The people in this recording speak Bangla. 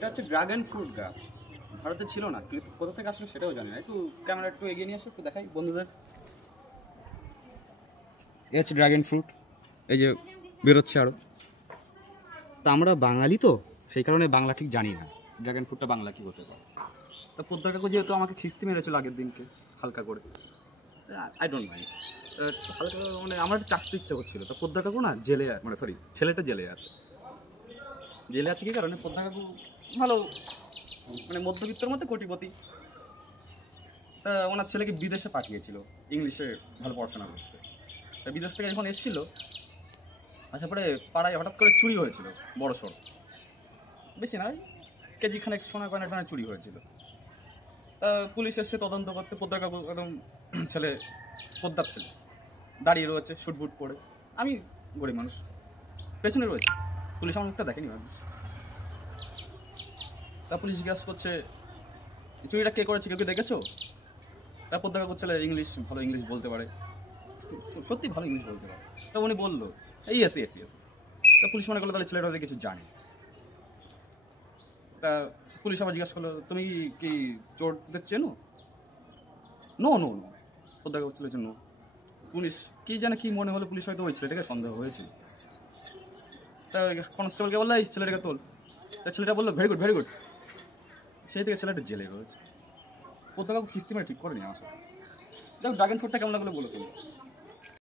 এটা হচ্ছে ড্রাগন ফ্রুট গাছ, ভারতে ছিল না, কিন্তু কোথা থেকে আসলে সেটাও জানি না। একটু ক্যামেরা একটু এগিয়ে নিয়ে আসো, একটু দেখাই বন্ধুদের। এ হচ্ছে ড্রাগন ফ্রুট, এই যে বেরোচ্ছে আরও। তা আমরা বাঙালি তো, সেই কারণে বাংলা ঠিক জানি না ড্রাগন ফ্রুটটা বাংলা কী হতে পারে। তা পোদ্দার কাকু যেহেতু আমাকে খিস্তি মেরেছিল আগের দিনকে হালকা করে, আই ডোন্ট মাইন্ড, হালকা মানে আমার একটু চাটতে ইচ্ছা করছিল। তা পোদ্দার কাকু না জেলে, মানে সরি ছেলেটা জেলে আছে। জেলে আছে কি কারণে? পোদ্দার কাকু ভালো মানে মধ্যবিত্তর মধ্যে কোটিপতি, তা ওনার ছেলেকে বিদেশে পাঠিয়েছিল ইংলিশে ভালো পড়াশোনা করতে। তা বিদেশ থেকে যখন এসেছিল, আসার পরে পাড়ায় হঠাৎ করে চুরি হয়েছিল বড় সড়, বেশি না, কেজি খানেক সোনা গয়না টয়না চুরি হয়েছিল। পুলিশ এসছে তদন্ত করতে, পোদ্দার কাকু একদম ছেলে, পোদ্দার ছেলে দাঁড়িয়ে রয়েছে শুট বুট পরে, আমি গরিব মানুষ পেছনে রয়েছে, পুলিশ আমার মুখটা দেখেনি মানুষ। তা পুলিশ জিজ্ঞাসা করছে চুরিটা কে করেছে, কেউ কি দেখেছো? তা পোদ্দার কাকুর ছেলে ইংলিশ ভালো, ইংলিশ বলতে পারে, সত্যি ভালো ইংলিশ বলতে পারে। তা উনি বললো ইয়েস ইয়েস ইয়েস। তা পুলিশ মনে করলো তাহলে ছেলেটা হয়তো কিছু জানে। তা পুলিশ আবার জিজ্ঞাসা করলো তুমি কি চোরদের চেনো? নো নো নো, পোদ্দার কাকুর ছেলে নো। পুলিশ কি জানে কি মনে হলো, পুলিশ হয়তো ওই ছেলেটাকে সন্দেহ হয়েছে। তা কনস্টেবলকে বললো এই ছেলেটাকে তোল। তা ছেলেটা বললো ভেরি গুড ভেরি গুড। সেই থেকে ছেলেটা জেলে রয়েছে। পোদ্দার কাকু খিস্তি মানে ঠিক করেনি আমার সাথে। দেখো ড্রাগন ফ্রুটটা কেমন লাগলো বলো তুমি।